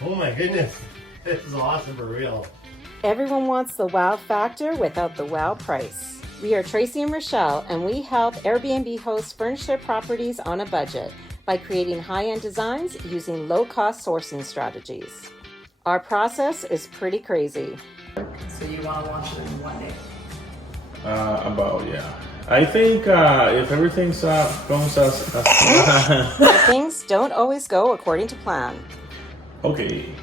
Oh my goodness. This is awesome for real. Everyone wants the wow factor without the wow price. We are Tracy and Rochelle, and we help Airbnb hosts furnish their properties on a budget by creating high-end designs using low-cost sourcing strategies. Our process is pretty crazy. So you want to launch it in one day? Yeah. I think if everything's goes as Things don't always go according to plan. okay,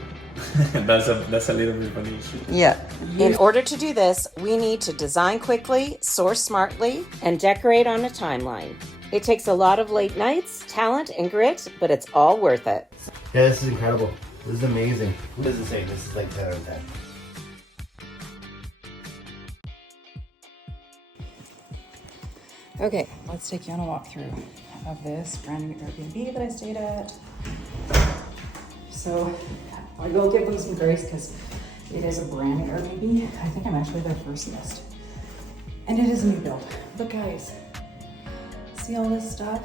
that's a little bit of an issue. Yeah. In order to do this, we need to design quickly, source smartly, and decorate on a timeline. It takes a lot of late nights, talent, and grit, but it's all worth it. Yeah, this is incredible. This is amazing. What does it say? This is like 10 out of 10. Okay, let's take you on a walkthrough of this brand new Airbnb that I stayed at. So I will give them some grace because it is a brand new Airbnb. I think I'm actually their first guest. And it is a new build. But guys, see all this stuff?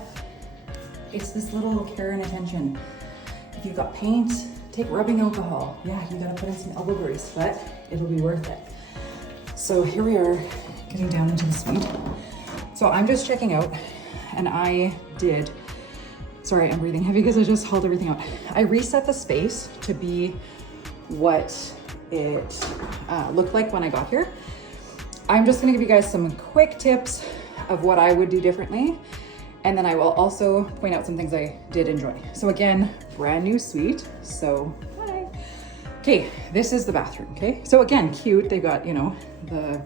It's this little care and attention. If you've got paint, take rubbing alcohol. Yeah, you gotta put in some elbow grease, but it'll be worth it. So here we are getting down into the suite. So I'm just checking out, and sorry, I'm breathing heavy because I just hauled everything out. I reset the space to be what it looked like when I got here. I'm just gonna give you guys some quick tips of what I would do differently, and then I will also point out some things I did enjoy. So again, brand new suite, so hi. Okay, this is the bathroom, okay? So again, cute, they got, you know, the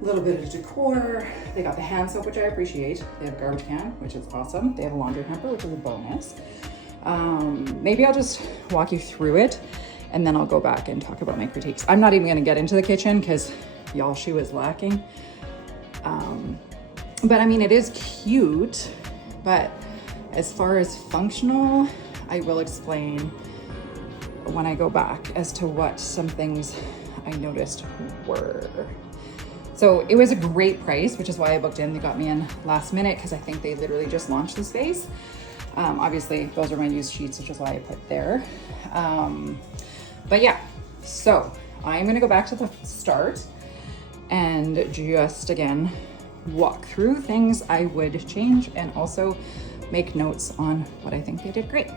little bit of decor. They got the hand soap, which I appreciate. They have a garbage can, which is awesome. They have a laundry hamper, which is a bonus. Maybe I'll just walk you through it and then I'll go back and talk about my critiques. I'm not even gonna get into the kitchen because y'all, she was lacking. But I mean, it is cute, but as far as functional, I will explain when I go back as to what some things I noticed were. So it was a great price, which is why I booked in. They got me in last minute because I think they literally just launched the space. Obviously, those are my used sheets, which is why I put there. But yeah, so I'm gonna go back to the start and just again, walk through things I would change and also make notes on what I think they did great.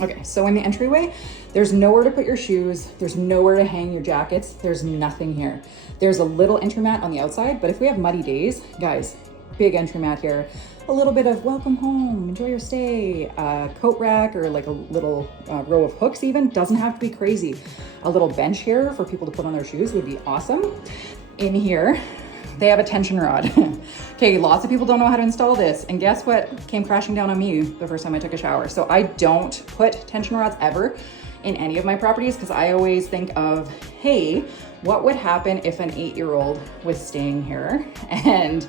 Okay, so in the entryway, there's nowhere to put your shoes. There's nowhere to hang your jackets. There's nothing here. There's a little entry mat on the outside, but if we have muddy days, guys, big entry mat here. A little bit of welcome home, enjoy your stay, a coat rack or like a little row of hooks even, doesn't have to be crazy. A little bench here for people to put on their shoes would be awesome. In here, they have a tension rod. Okay, lots of people don't know how to install this. And guess what came crashing down on me the first time I took a shower? So I don't put tension rods ever in any of my properties because I always think of, hey, what would happen if an 8-year-old was staying here and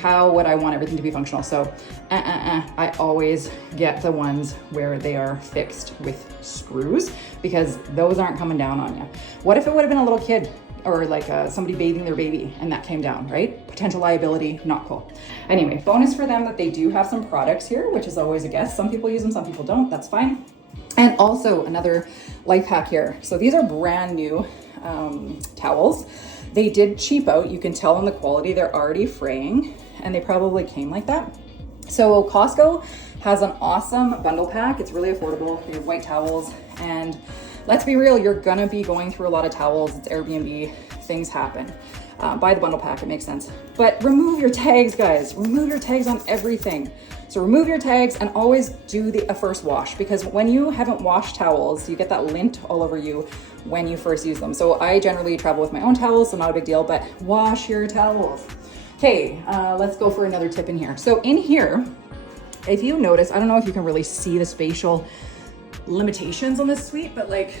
how would I want everything to be functional? So I always get the ones where they are fixed with screws because those aren't coming down on you. What if it would have been a little kid or like somebody bathing their baby and that came down, right? Potential liability, not cool. Anyway, bonus for them that they do have some products here, which is always a guess. Some people use them, some people don't, that's fine. And also another life hack here. So these are brand new towels. They did cheap out. You can tell on the quality, they're already fraying and they probably came like that. So Costco has an awesome bundle pack. It's really affordable. They have white towels and let's be real, you're gonna be going through a lot of towels. It's Airbnb, things happen. Buy the bundle pack, it makes sense. But remove your tags, guys. Remove your tags on everything. So remove your tags and always do a first wash because when you haven't washed towels, you get that lint all over you when you first use them. So I generally travel with my own towels, so not a big deal, but wash your towels. Okay, let's go for another tip in here. So in here, if you notice, I don't know if you can really see the spatial limitations on this suite, but like,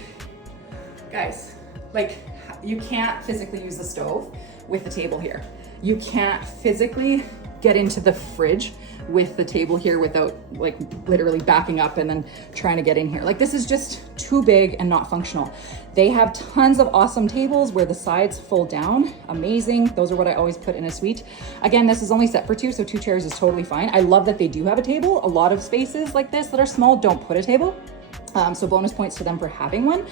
guys, like you can't physically use the stove with the table here. You can't physically get into the fridge with the table here without like literally backing up and then trying to get in here. Like this is just too big and not functional. They have tons of awesome tables where the sides fold down. Amazing. Those are what I always put in a suite. Again, this is only set for 2, so 2 chairs is totally fine. I love that they do have a table. A lot of spaces like this that are small don't put a table. So bonus points to them for having one.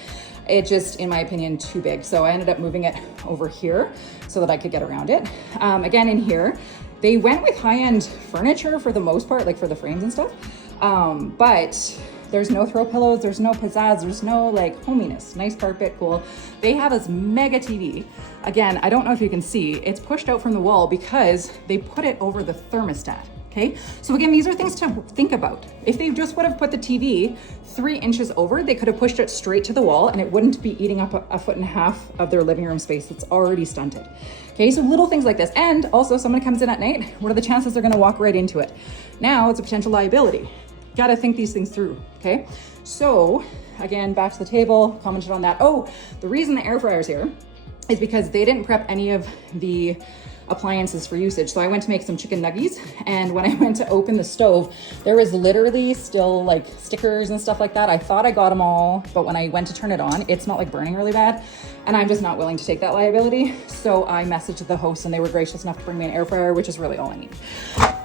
It just, in my opinion, too big. So I ended up moving it over here so that I could get around it. Again, in here, they went with high-end furniture for the most part, like for the frames and stuff. But there's no throw pillows, there's no pizzazz, there's no like hominess. Nice carpet, cool. They have this mega TV. Again, I don't know if you can see, it's pushed out from the wall because they put it over the thermostat. Okay, so again, these are things to think about. If they just would have put the TV 3 inches over, they could have pushed it straight to the wall and it wouldn't be eating up a foot and a half of their living room space. It's already stunted. Okay, so little things like this. And also, someone comes in at night, what are the chances they're gonna walk right into it? Now it's a potential liability. Gotta think these things through, okay? So again, back to the table, commented on that. Oh, the reason the air fryer is here is because they didn't prep any of the appliances for usage. So I went to make some chicken nuggies, and when I went to open the stove, there was literally still like stickers and stuff like that. I thought I got them all, but when I went to turn it on, it smelled like burning really bad, and I'm just not willing to take that liability. So I messaged the host and they were gracious enough to bring me an air fryer, which is really all I need.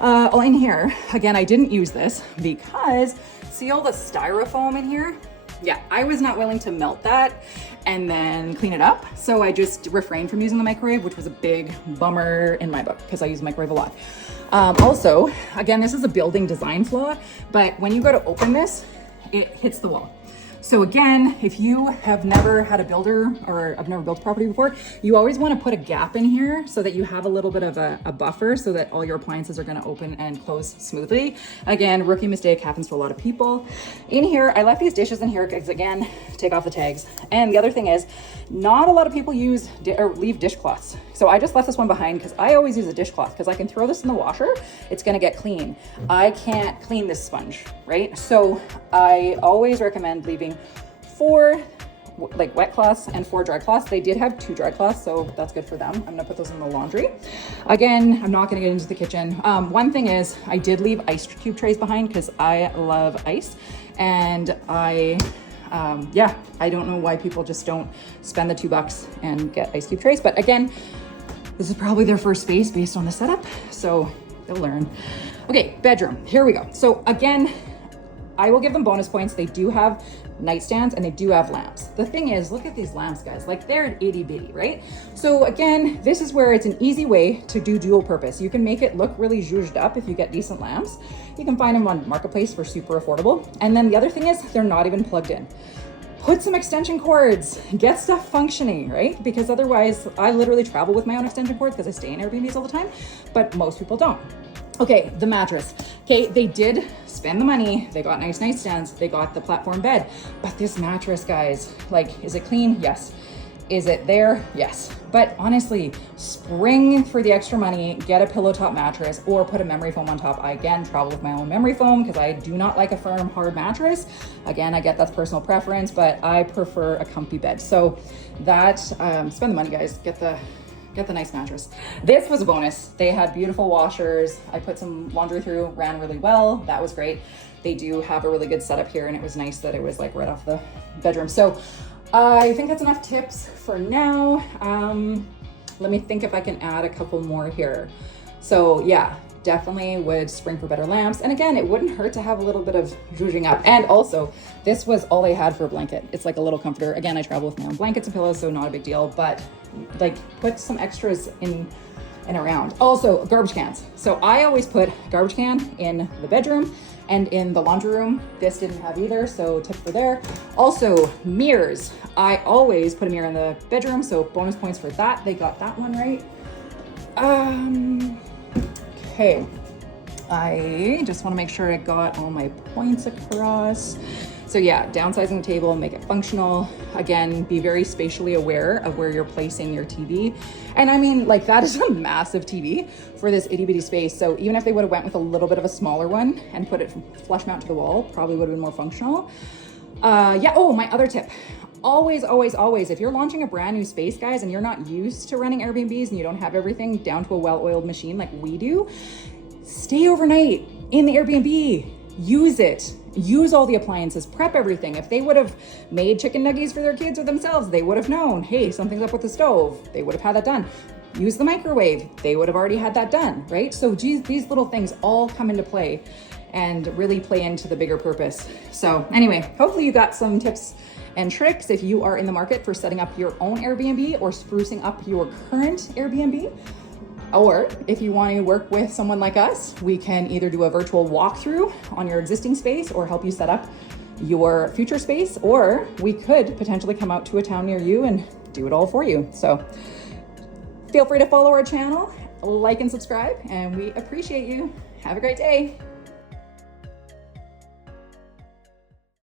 All in here, again, I didn't use this because see all the styrofoam in here? Yeah, I was not willing to melt that and then clean it up. So I just refrained from using the microwave, which was a big bummer in my book because I use the microwave a lot. Also, again, this is a building design flaw, but when you go to open this, it hits the wall. So again, if you have never had a builder or I've never built a property before, you always want to put a gap in here so that you have a little bit of a buffer so that all your appliances are going to open and close smoothly. Again, rookie mistake happens to a lot of people. In here, I left these dishes in here because again, take off the tags. And the other thing is, not a lot of people use or leave dishcloths. So I just left this one behind because I always use a dishcloth because I can throw this in the washer. It's going to get clean. I can't clean this sponge, right? So I always recommend leaving 4 like wet cloths and 4 dry cloths. They did have 2 dry cloths, so that's good for them. I'm gonna put those in the laundry. Again, I'm not gonna get into the kitchen. One thing is I did leave ice cube trays behind because I love ice, and I don't know why people just don't spend the $2 and get ice cube trays. But again, this is probably their first space based on the setup, so they'll learn. Okay, bedroom, here we go. So again, I will give them bonus points. They do have nightstands and they do have lamps. The thing is, look at these lamps, guys. Like they're itty bitty, right? So again, this is where it's an easy way to do dual purpose. You can make it look really zhuzhed up if you get decent lamps. You can find them on Marketplace for super affordable. And then the other thing is they're not even plugged in. Put some extension cords, get stuff functioning, right? Because otherwise, I literally travel with my own extension cords because I stay in Airbnbs all the time, but most people don't. Okay, the mattress. Okay, they did spend the money. They got nice nightstands. They got the platform bed. But this mattress, guys, like, is it clean? Yes. Is it there? Yes. But honestly, spring for the extra money, get a pillow top mattress or put a memory foam on top. I, again, travel with my own memory foam because I do not like a firm, hard mattress. Again, I get that's personal preference, but I prefer a comfy bed. So that, spend the money, guys. Get the nice mattress. This was a bonus. They had beautiful washers. I put some laundry through, ran really well. That was great. They do have a really good setup here, and it was nice that it was like right off the bedroom. So I think that's enough tips for now. Let me think if I can add a couple more here. So yeah, definitely would spring for better lamps. And again, it wouldn't hurt to have a little bit of zhuzhing up. And also, this was all they had for a blanket. It's like a little comforter. Again, I travel with my own blankets and pillows, so not a big deal, but like put some extras in and around. Also, garbage cans. So I always put garbage can in the bedroom and in the laundry room. This didn't have either, so tip for there. Also, mirrors. I always put a mirror in the bedroom, so bonus points for that. They got that one right. Okay, I just want to make sure I got all my points across. So yeah, downsizing the table, make it functional. Again, be very spatially aware of where you're placing your TV. And I mean, like that is a massive TV for this itty bitty space. So even if they would have went with a little bit of a smaller one and put it flush mount to the wall, probably would have been more functional. Yeah, oh, my other tip. Always, always, always, if you're launching a brand new space, guys, and you're not used to running Airbnbs and you don't have everything down to a well-oiled machine like we do, stay overnight in the Airbnb. Use it. Use all the appliances, prep everything. If they would have made chicken nuggies for their kids or themselves, they would have known, hey, something's up with the stove. They would have had that done. Use the microwave. They would have already had that done, right? So geez, these little things all come into play. and really play into the bigger purpose. So anyway, hopefully you got some tips and tricks if you are in the market for setting up your own Airbnb or sprucing up your current Airbnb. Or if you want to work with someone like us, we can either do a virtual walkthrough on your existing space or help you set up your future space, or we could potentially come out to a town near you and do it all for you. So feel free to follow our channel, like and subscribe, and we appreciate you. Have a great day.